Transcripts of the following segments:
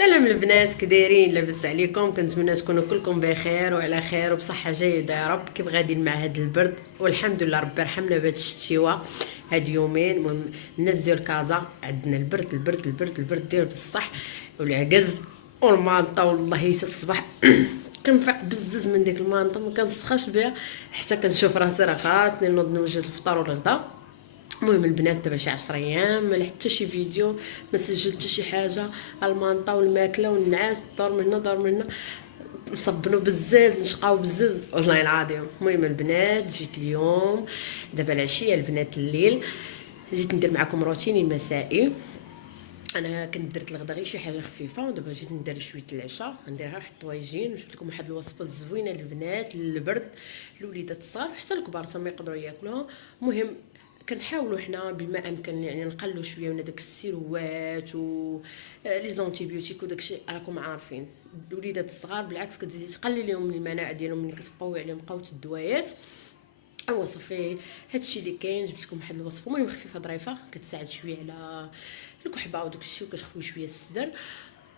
سلام البنات، كدايرين؟ لاباس عليكم؟ كنتمنى تكونوا كلكم بخير وعلى خير وبصحه جيده يا رب. كيف غاديين مع هذا البرد؟ والحمد لله ربي رحمنا بهاد الشتيوه هاد يومين. المهم الناس ديال كازا عندنا البرد البرد البرد البرد ديال بصح والعكز والمانطه. والله حتى الصباح كنفيق بزز من ديك المانطه ما كنسخاش بها حتى كنشوف راسي راه خاصني نوض نوجد الفطور والغدا. المهم البنات دابا شي 10 ايام ما حتى شي فيديو، ما سجلت حتى شي حاجه. المانطه والماكله والنعاس، دار من هنا دار من هنا، نصبنوا بزاز نشقاو بزاز والله العظيم. المهم البنات جيت اليوم دابا العشيه، البنات الليل جيت ندير معكم روتيني المسائي. انا كنت درت الغدا غير شي حاجه خفيفه، ودابا جيت ندير شويه العشاء غنديرها واحد الطوايجين وجبت لكم واحد الوصفه زوينه للبنات للبرد، الوليدات الصغار حتى الكبار تما يقدروا ياكلوها. المهم كنحاولوا حنا بما امكن يعني نقلوا شويه من هذاك السيروات و لي زونتيبيوتيك وداكشي. راكم عارفين الوليدات الصغار بالعكس كتزيدي تقلل لهم المناعه ديالهم ملي كتقوي عليهم قوه الدوايات. اوا صافي هادشي اللي كاين. جبت لكم واحد الوصفه المهم خفيفه ظريفه كتساعد شويه على الكحبه وداك الشيء وكتخوي شويه الصدر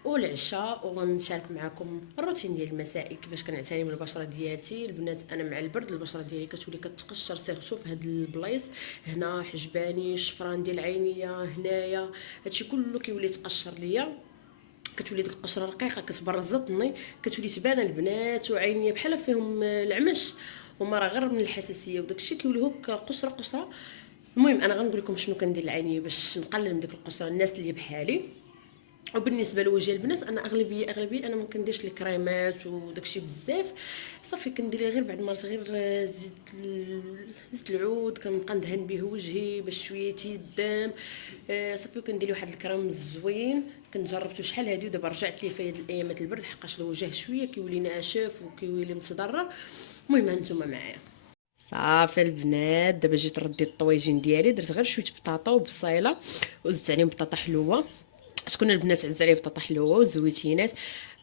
والعشاء. وغنشارك معكم الروتين ديال المسائي كيفاش كنعتني بالبشره ديالتي. البنات انا مع البرد البشره ديالي كتولي كتقشر، سيرتو في هاد البلايص هنا حجباني الشفران ديال العينيه هنايا، هادشي كله كيولي تقشر ليا. كتولي ديك القشره رقيقه كتبرزطني، كتولي تبان البنات وعينيا بحال فيهم العمش، وما راه غير من الحساسيه وداك الشيء كيولي هكا قشره قشره. المهم انا غنقول لكم شنو كندير لعينيا باش نقلل من ديك القشره الناس اللي بحالي. وبالنسبه لوجه البنات انا اغلبيه انا ما كنديرش الكريمات وداكشي بزاف. صافي كندير غير بعد مرات غير زيت العود كنبقى ندهن به وجهي باش شويه يدام. صافي كندير واحد الكريم زوين كنت جربته شحال هادي ودابا رجعت ليه في هاد الايامات البرد حقاش الوجه شويه كيولي ناشف وكيولي متضرر. المهم هانتوما معايا. صافي البنات دابا جيت رديت الطويجين ديالي، درت غير شويه بطاطا وبصيله وزدت عليهم بطاطا حلوه. شكون البنات عز عليه بطاطا حلوه وزويتينات؟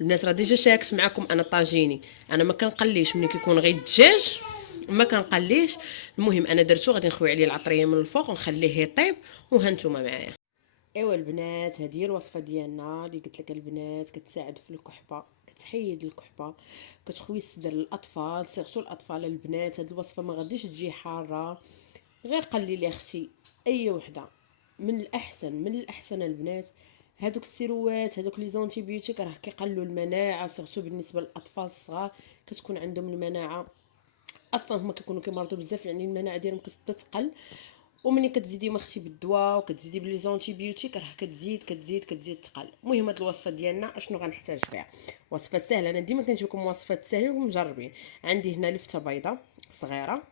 البنات راه ديجا شاركت معكم انا طاجيني، انا ما كنقليش ملي كيكون غير الدجاج ما كنقليش. المهم انا درتو غادي نخوي عليه العطريه من الفوق ونخليه يطيب وهانتوما معايا. ايوا البنات هذه هي الوصفه ديالنا اللي قلت لك البنات كتساعد في الكحبه، كتحيد الكحبه، كتخوي الصدر للاطفال سيرتو الاطفال البنات. هذه الوصفه ما غاديش تجي حاره، غير قليلي اختي اي وحده. من الاحسن البنات هادوك السيروات هادوك لي زونتيبيوتيك راه كيقللوا المناعه سيرتو بالنسبه للاطفال الصغار. كتكون عندهم المناعه اصلا هما كيكونوا كيمرضوا بزاف يعني المناعه ديالهم كتبدا تقل. ومني كتزيدي ما اختي بالدواء وكتزيدي بلي زونتيبيوتيك راه كتزيد تقل. المهم هاد الوصفه ديالنا اشنو غنحتاج فيها؟ وصفه سهله، انا ديما كنجيب لكم وصفات سهله ومجربين. عندي هنا لفته بيضه صغيره،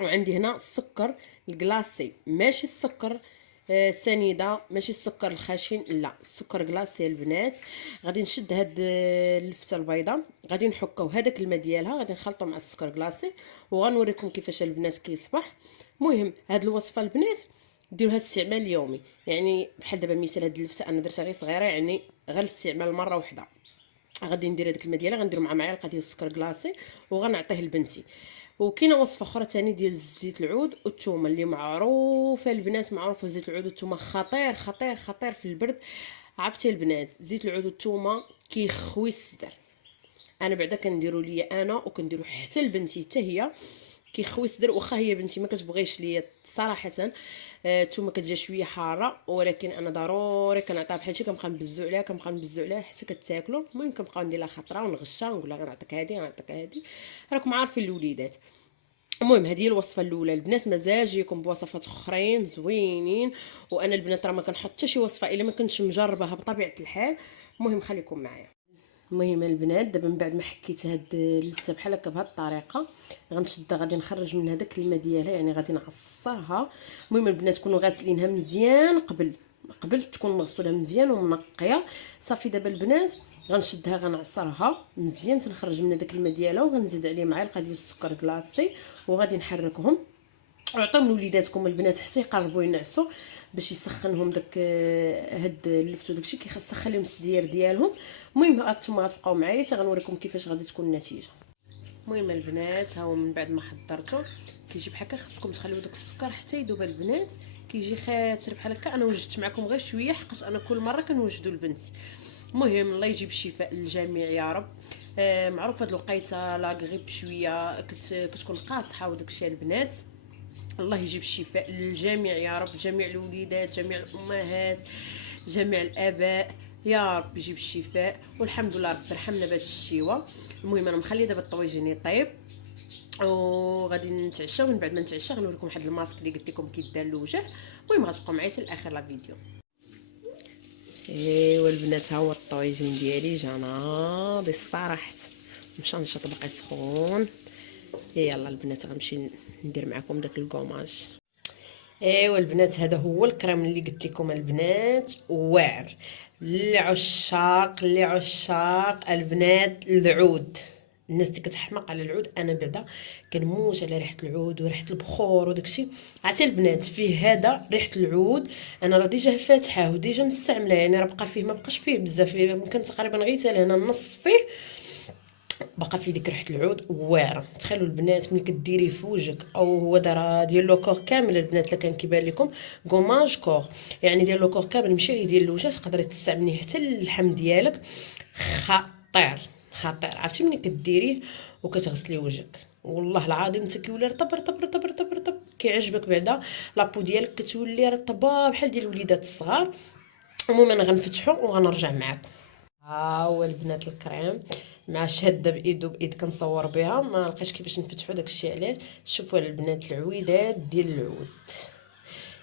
وعندي هنا السكر الكلاصي ماشي السكر سنيده، ماشي السكر الخشن، لا السكر كلاصي البنات. غادي نشد هاد اللفته البيضاء غادي نحكو هذاك الماء ديالها غادي نخلطو مع السكر كلاصي وغنوريكم كيفاش البنات كيصبح. المهم هاد الوصفه البنات ديروها استعمال يومي، يعني بحال دابا مثال هاد اللفته انا درتها غير صغيره يعني غير الاستعمال مره واحده. غادي ندير هذاك الماء ديالها غنديرو مع معلقه ديال السكر كلاصي وغنعطيه لبنتي. وكاينه وصفه اخرى ثاني ديال زيت العود والثومه اللي معروفه البنات، معروفه زيت العود والثومه خطير خطير خطير في البرد. عرفتي البنات زيت العود والثومه كيخوي الصدر، انا بعدا كنديرو ليا انا وكنديرو حتى لبنتي حتى هي كيخوي الصدر. واخا هي بنتي ما كتبغيش ليا صراحه الثومه كتجي شويه حاره، ولكن انا ضروري كنعطيها بحال شي كنبقى نبزو عليها حتى كتاكلو. المهم كنبقاو ندير لها خطره ونغشها ونقول لها غنعطيك هادي غنعطيك هادي، راكم عارفين الوليدات. المهم هذه هي الوصفه الاولى البنات، مازال جايكم بوصفات اخرين زوينين. وانا البنات راه ما كنحط حتى شي وصفه الا ما كنتش مجرباها بطبيعه الحال. المهم خليكم معايا. المهم البنات دابا من بعد ما حكيت هاد اللفته بحال هكا بهاد الطريقه غنشدها غادي نخرج من هذاك الماء ديالها يعني غادي نعصرها. المهم البنات تكونوا غاسلينها مزيان قبل تكون مغسوله مزيان ومنقيه. صافي دابا البنات غنشدها غنعصرها مزيان تنخرج من هذاك الماء ديالها وغنزيد عليه معلقه ديال السكر كلاصي وغادي نحركهم. وعطيهم لوليداتكم البنات حتى يقربوا ينعسوا باش يسخنهم داك هاد اللفت وداكشي كيسخن لهم السدير ديالهم. المهم هانتوما غتبقاو معايا حتى غنوريكم كيفاش غادي تكون النتيجه. المهم البنات ها هو من بعد ما حضرته كيجي بحال هكا، خصكم تخليو داك السكر حتى يذوب البنات. كيجي خاطر بحال هكا. انا وجدت معكم غير شويه حقاش انا كل مره كنوجدو لبنتي. المهم الله يجيب الشفاء للجميع يا رب. معروف هاد الوقيته لا غريب شويه كتكون قاصحه وداكشي البنات. الله يجيب الشفاء للجميع يا رب، جميع الوليدات، جميع الامهات، جميع الاباء، يا رب يجيب الشفاء. والحمد لله ربي رحمنا بهذا الشيوه. المهم انا مخلي دابا الطويجين يطيب وغادي نتعشاو. من بعد ما نتعشى غنوريكم واحد الماسك اللي قلت لكم كيدار للوجه. المهم غتبقاو معايا حتى لاخر لا فيديو. ايوا البنات، ها هو الطويجين ديالي جا ناضي الصراحه، مشنشط باقي سخون. يلا البنات غنمشي ندير معكم داك الكوماج. ايوا البنات، هذا هو الكريم اللي قلت لكم البنات، واعر لعشاق البنات العود. الناس اللي كتحماق على العود، انا بعدا كنموت على ريحه العود وريحه البخور وداكشي. عرفتي البنات، فيه هذا ريحه العود، انا راه ديجا فاتحاه وديجا مستعمله، يعني راه بقى فيه ما بقاش فيه بزاف، يمكن تقريبا غير هنا النص فيه بقى في ديك ريحه العود واعره. تخيلوا البنات ملي كديريه في وجهك، او هو دار ديال لو كور كامل البنات، الا كان كيبان لكم غوماج كور يعني ديال لو كور كامل، ماشي ديال الوجه، تقدري تستعمليه حتى اللحم ديالك. خطير خطير. عرفتي ملي كديريه وكتغسلي وجهك، والله العظيم انت كيولي رطب رطب رطب رطب رطب، كيعجبك بعدا لابو ديالك كتولي رطبه بحال ديال الوليدات الصغار. المهم انا غنفتحو وغنرجع معاكم. ها هو البنات الكريم مع شاده بايد كنصور بها، ما لقيتش كيفاش نفتحو داكشي علاش. شوفوا البنات العويدات ديال العود،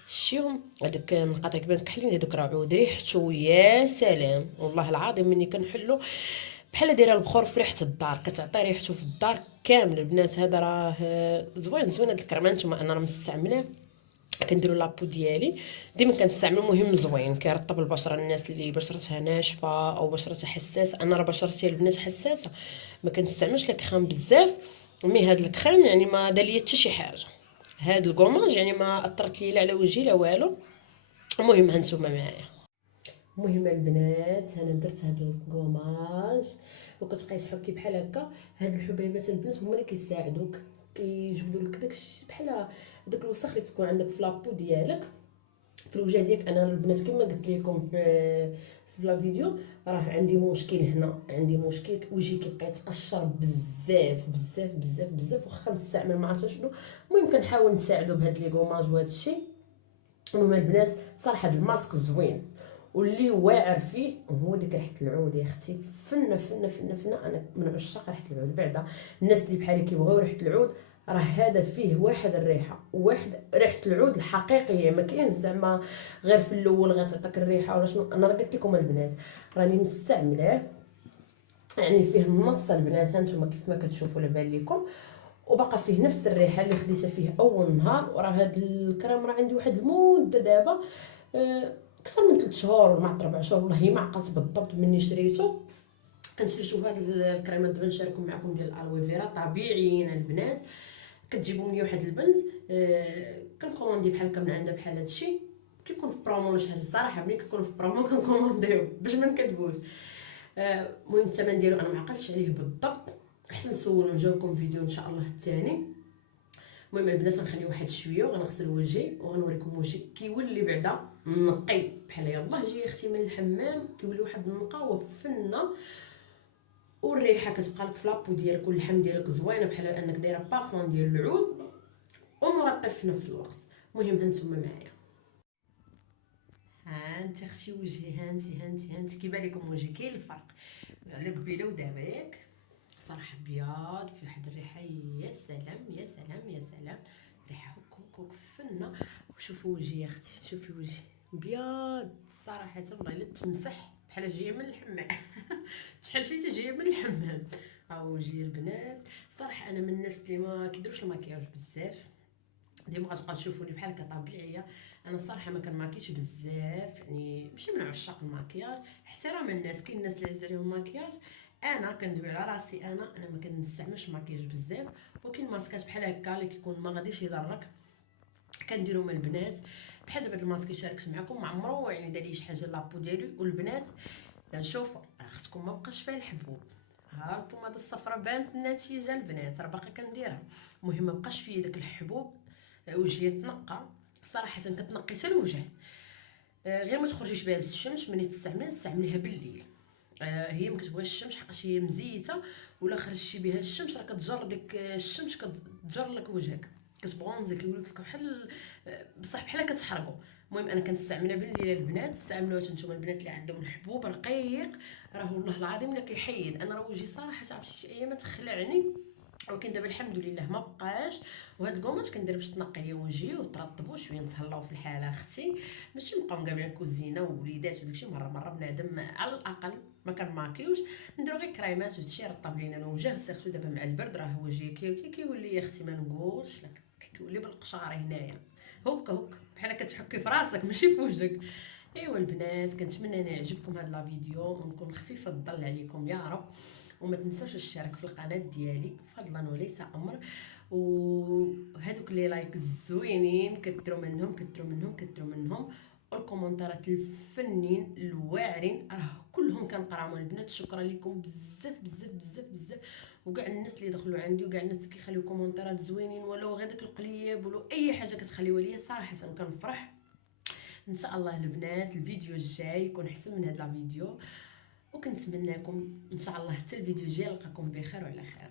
شتيهم هذاك النقاط كيبان كحلين، هذوك راه عود ريحته يا سلام. والله العظيم مني كنحلو بحال دايره البخور في ريحه الدار، كتعطي ريحته في الدار كامل البنات. هذا راه زوين زوين هذا الكريم. نتوما انا راه مستعمله، كنديروا لابو ديالي ديما كنستعملو، مهم زوين كيرطب البشره. الناس اللي بشرتها ناشفه او بشرتها حساسه، انا راه بشرتي البنات حساسه، ما كنستعملش لك خام بزاف. مي هاد الكريم يعني ما دار ليا حتى شي حاجه، هاد الكوماج يعني ما اثرت لي لا على وجهي لا والو. المهم هانتوما معايا. المهم البنات، انا درت هاد الكوماج وكتبقاي تحكي بحال هكا. هاد الحبيبات البنات هما اللي كيساعدوك، كيجبدوا لك داكشي بحال داك الوسخ اللي كيكون عندك في لابو ديالك في الوجه ديالك. انا البنات كما قلت لكم في لا فيديو، راه عندي مشكل هنا، عندي مشكل وجهي كيبقى يتقشر بزاف بزاف بزاف بزاف، واخا نستعمل ما عرفتش شنو. المهم كنحاول نساعدو بهاد لي كوماج وهاد الشيء. المهم البنات صراحه هاد الماسك زوين، واللي واعر فيه هو ديك ريحه العود يا اختي. فنه فنه فنه فنه، انا من عشاق ريحه العود. بعدا الناس اللي بحالي كيبغيو ريحه العود، راه هذا فيه واحد الريحه، واحد ريحه العود الحقيقيه، ما كاينش زعما غير في الاول غير تعطيك الريحه ولا شنو. انا راه قلت لكم البنات راني مستعملاه، يعني فيه النص البنات هانتوما كيف ما كتشوفوا لبان لكم، وبقى فيه نفس الريحه اللي خديتها فيه اول نهار. وراه هاد الكريم راه عندي واحد المده دابا اكثر من 3 شهور ولا 4 شهور، والله ما عقلت بالضبط مني شريته. كنشري شوف هاد الكريمات دابا نشاركهم معكم ديال الالوي فيرا طبيعيين البنات. كتجيبوا مني واحد البنت كنكوموندي بحال هكا من عندها بحال هادشي، كيكون في برومو ولا شي حاجه. الصراحه ملي كيكون في برومو كنكومونديو باش ما نكذبوش. المهم الثمن ديالو انا ما عقلتش عليه بالضبط، احسن نسولو نجاوبكم فيديو ان شاء الله الثاني. المهم البنات غنخلي واحد شويه وغنغسل وجهي وغنوريكم وجهي كيولي بعدا نقي بحال يلاه جايه اختي من الحمام، كيولي واحد النقاوه فنه، والريحه كتبقى لك في لابو ديالك، واللحم ديالك زوينه بحال انك دايره بارفون ديال العود ومرطب في نفس الوقت. المهم هانتوما معايا، هانتي اختي وجهي، هانتي كيبان لكم وجهي كاين الفرق على قبيله ودابا ياك. صراحه ابيض في واحد الريحه يا سلام يا سلام يا سلام، ريحه كوك فنه. وشوفوا وجهي يا اختي، شوفي وجهي ابيض صراحه والله الا تمسح بحال جايه من الحمام شحال فيتي جايه من الحمام. ها وجهي البنات. صراحه انا من الناس اللي ما كيديروش المكياج بزاف، ديما غتبقى تشوفوني بحال هكا طبيعيه. انا الصراحه ما كنماكيش بزاف، يعني ماشي من عشاق المكياج. احترام الناس، كاين الناس اللي عز عليهم المكياج، انا كندوي على راسي. انا ما كنستعملش المكياج بزاف، وكاين ماسكات بحال هكا اللي كيكون ما غاديش يضرك كنديرهم البنات. بحال دابا الماسك اللي شاركت معكم ما عمرو يعني دار لي شي حاجه لابو ديالي. والبنات شوفوا اختكم ما بقاش فيها الحبوب، ها البوماده الصفراء بانت النتيجه البنات، راه باقا كنديرها. المهم ما بقاش فيا داك الحبوب، وجهي تنقى صراحه، كتنقي حتى الوجه. غير ما تخرجيش بها للشمس، ملي تستعمليها بالليل. هي ما كتبغيش الشمس حقاش هي مزيته، ولا خرجتي بها الشمس راه كتجر ديك الشمس كتجر لك وجهك، كتبغونزي كيولي فيك بحال بصح بحال كتحرقوا. المهم انا كنستعملها بالليل البنات، استعملوها نتوما البنات اللي عندهم الحبوب رقيق، راه والله العظيم لا كيحيد. انا راه وجهي صراحه عرفتي شي ايامات خلعني، ولكن دابا الحمد لله ما بقاش. وهاد الكوماج كندير باش تنقي لي وجهي وترطبو شويه، نتهلاو في الحاله اختي، ماشي نبقاو مقابلين الكوزينه ووليدات وداكشي. مره بنادم على الاقل ما كنماكيوش، نديرو غير كريمات وداكشي يرطب لينا الوجه. سيرتو دابا مع البرد راه وجهي كيولي يا اختي ما نقولش لك، كيولي بالقشاره هنايا، هوك بحال كتحكي في راسك ماشي في وجهك. ايوا البنات، كنتمنى ان يعجبكم هذا لا فيديو ونكون خفيفه الظل عليكم يا رب. وما تنساوش الاشتراك في القناه ديالي فضلا وليس امر. وهذوك لي لايك الزوينين كثروا منهم كثروا منهم، والكومنتات الفنين الواعرين راه كلهم كنقراهم البنات. شكرا لكم بزاف. وكاع الناس اللي دخلوا عندي وكاع الناس اللي كيخليو كومنتات زوينين، ولو غير داك القليب ولو اي حاجه كتخليوها ليا صراحه كنفرح. ان شاء الله البنات الفيديو الجاي يكون احسن من هذا الفيديو، وكنتمنىكم ان شاء الله حتى الفيديو الجاي نلقاكم بخير وعلى خير.